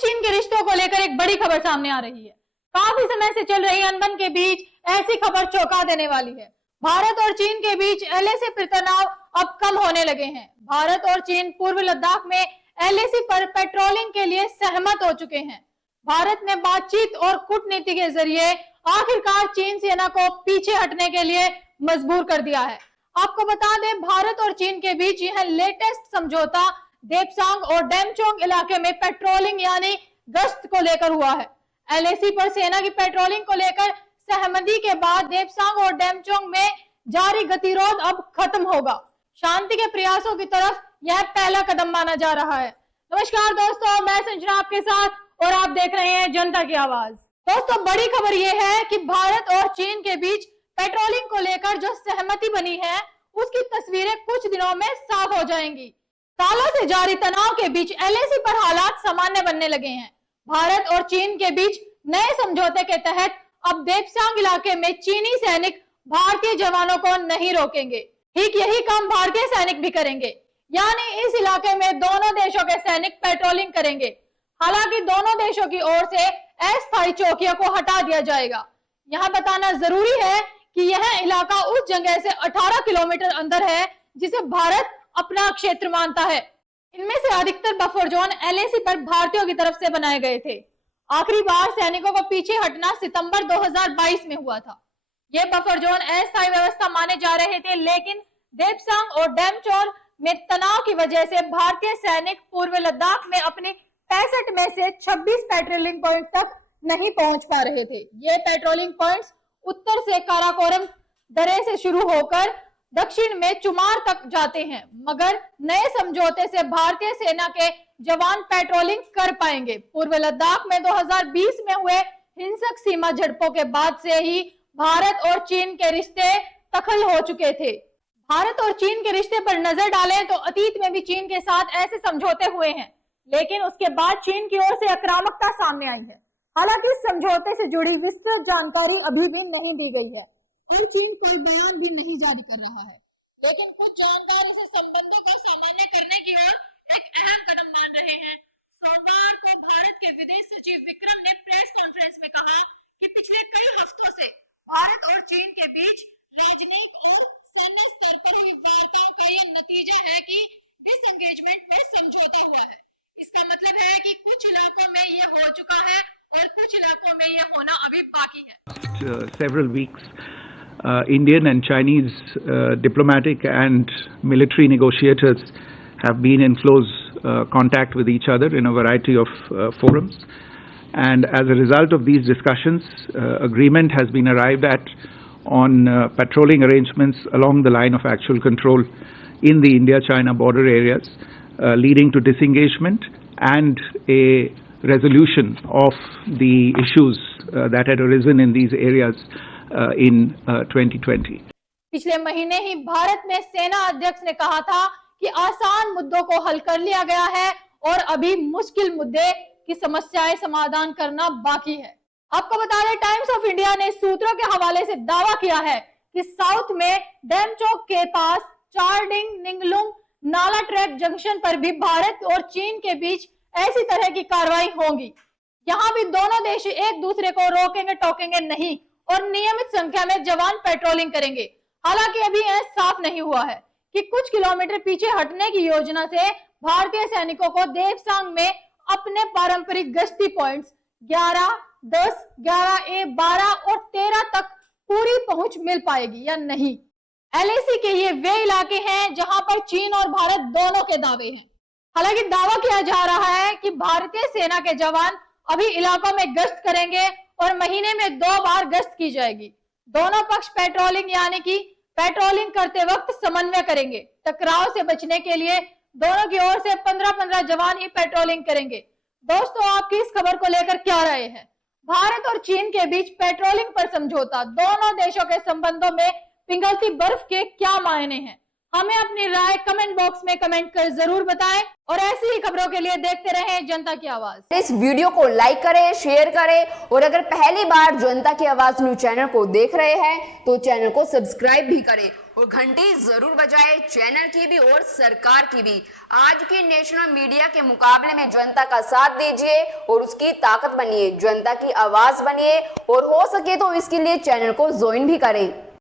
चीन के रिश्तों को लेकर एक बड़ी खबर सामने आ रही है। काफी समय से चल रही अनबन के बीच ऐसी खबर चौंका देने वाली है। भारत और चीन के बीच एलएसी तनाव अब कम होने लगे हैं। भारत और चीन पूर्व लद्दाख में एलएसी पर पेट्रोलिंग के लिए सहमत हो चुके हैं। भारत ने बातचीत और कूटनीति के जरिए आखिरकार चीन सेना को पीछे हटने के लिए मजबूर कर दिया है। आपको बता दें, भारत और चीन के बीच यह लेटेस्ट समझौता देपसांग और डेमचोंग इलाके में पेट्रोलिंग यानी गश्त को लेकर हुआ है। एलएसी पर सेना की पेट्रोलिंग को लेकर सहमति के बाद देपसांग और डेमचोंग में जारी गतिरोध अब खत्म होगा। शांति के प्रयासों की तरफ यह पहला कदम माना जा रहा है। नमस्कार दोस्तों, मैं संजना आपके साथ और आप देख रहे हैं जनता की आवाज। दोस्तों, बड़ी खबर यह है कि भारत और चीन के बीच पेट्रोलिंग को लेकर जो सहमति बनी है उसकी तस्वीरें कुछ दिनों में साफ हो जाएंगी। सालों से जारी तनाव के बीच एलएसी पर हालात सामान्य बनने लगे हैं। भारत और चीन के बीच नए समझौते के तहत अब देपसांग इलाके में चीनी सैनिक भारतीय जवानों को नहीं रोकेंगे। ठीक यही काम भारतीय सैनिक भी करेंगे, यानी इस इलाके में दोनों देशों के सैनिक पेट्रोलिंग करेंगे। हालांकि दोनों देशों की ओर से अस्थायी चौकियों को हटा दिया जाएगा। यहाँ बताना जरूरी है कि यह इलाका उस जगह से 18 किलोमीटर अंदर है जिसे भारत अपना क्षेत्र मानता है। इनमें से अधिकतर बफर जोन एलएसी पर भारतीयों की तरफ से बनाए गए थे। आखिरी बार सैनिकों को पीछे हटना सितंबर 2022 में हुआ था। ये बफर जोन अस्थायी व्यवस्था माने जा रहे थे, लेकिन देपसांग और डेमचोंग में तनाव की वजह से भारतीय सैनिक पूर्व लद्दाख में अपने 65 में से 26 पेट्रोलिंग पॉइंट तक नहीं पहुंच पा रहे थे। ये पेट्रोलिंग पॉइंट्स उत्तर से काराकोरम दर्रे से शुरू होकर दक्षिण में चुमार तक जाते हैं, मगर नए समझौते से भारतीय सेना के जवान पेट्रोलिंग कर पाएंगे। पूर्व लद्दाख में 2020 में हुए हिंसक सीमा झड़पों के बाद से ही भारत और चीन के रिश्ते दखल हो चुके थे। भारत और चीन के रिश्ते पर नजर डालें तो अतीत में भी चीन के साथ ऐसे समझौते हुए हैं, लेकिन उसके बाद चीन की ओर से आक्रामकता सामने आई है। हालांकि इस समझौते से जुड़ी विस्तृत जानकारी अभी भी नहीं दी गई है और चीन कोई बयान भी नहीं जारी कर रहा है, लेकिन कुछ जानकार इसे संबंधों को सामान्य करने की ओर एक अहम कदम मान रहे हैं। सोमवार को भारत के विदेश सचिव विक्रम ने प्रेस कॉन्फ्रेंस में कहा कि पिछले कई हफ्तों से भारत और चीन के बीच राजनयिक और सैन्य स्तर पर हुई वार्ताओं का यह नतीजा है कि डिसएंगेजमेंट में समझौता हुआ है। इसका मतलब है कि कुछ इलाकों में यह हो चुका है और कुछ इलाकों में यह होना अभी बाकी है। Several weeks, Indian and Chinese diplomatic and military negotiators have been in close contact with each other in a variety of forums, and as a result of these discussions, agreement has been arrived at on patrolling arrangements along the line of actual control in the India-China border areas, leading to disengagement and a resolution of the issues that had arisen in these areas in 2020. पिछले महीने ही भारत में सेना अध्यक्ष ने कहा था कि आसान मुद्दों को हल कर लिया गया है और अभी मुश्किल मुद्दे की समस्याएं समाधान करना बाकी है। आपको बता दें, टाइम्स ऑफ इंडिया ने सूत्रों के हवाले से दावा किया है कि साउथ में डेमचोंग के पास चारडिंग निंगलुंग नाला ट्रैक जंक्शन पर भी भारत और चीन के बीच ऐसी तरह की कार्रवाई होगी। यहाँ भी दोनों देश एक दूसरे को रोकेंगे टोकेंगे नहीं और नियमित संख्या में जवान पेट्रोलिंग करेंगे। हालांकि अभी यह साफ नहीं हुआ है कि कुछ किलोमीटर पीछे हटने की योजना से भारतीय सैनिकों को देपसांग में अपने पारंपरिक गश्ती पॉइंट्स 11, 10, 11A, 12 और 13 तक पूरी पहुंच मिल पाएगी या नहीं। एलएसी के ये वे इलाके हैं जहां पर चीन और भारत दोनों के दावे हैं। हालांकि दावा किया जा रहा है कि भारतीय सेना के जवान अभी इलाकों में गश्त करेंगे और महीने में 2 बार गश्त की जाएगी। दोनों पक्ष पेट्रोलिंग यानी कि पेट्रोलिंग करते वक्त समन्वय करेंगे। टकराव से बचने के लिए दोनों की ओर से 15-15 जवान ही पेट्रोलिंग करेंगे। दोस्तों, आपकी इस खबर को लेकर क्या राय है? भारत और चीन के बीच पेट्रोलिंग पर समझौता दोनों देशों के संबंधों में पिघलती बर्फ के क्या मायने हैं? हमें अपनी राय कमेंट बॉक्स में कमेंट कर जरूर बताएं और ऐसी ही खबरों के लिए देखते रहें जनता की आवाज। इस वीडियो को लाइक करें, शेयर करें और अगर पहली बार जनता की आवाज न्यूज चैनल को देख रहे हैं तो चैनल को सब्सक्राइब भी करें और घंटी जरूर बजाएं, चैनल की भी और सरकार की भी। आज की नेशनल मीडिया के मुकाबले में जनता का साथ दीजिए और उसकी ताकत बनिए, जनता की आवाज बनिए और हो सके तो इसके लिए चैनल को ज्वाइन भी करें।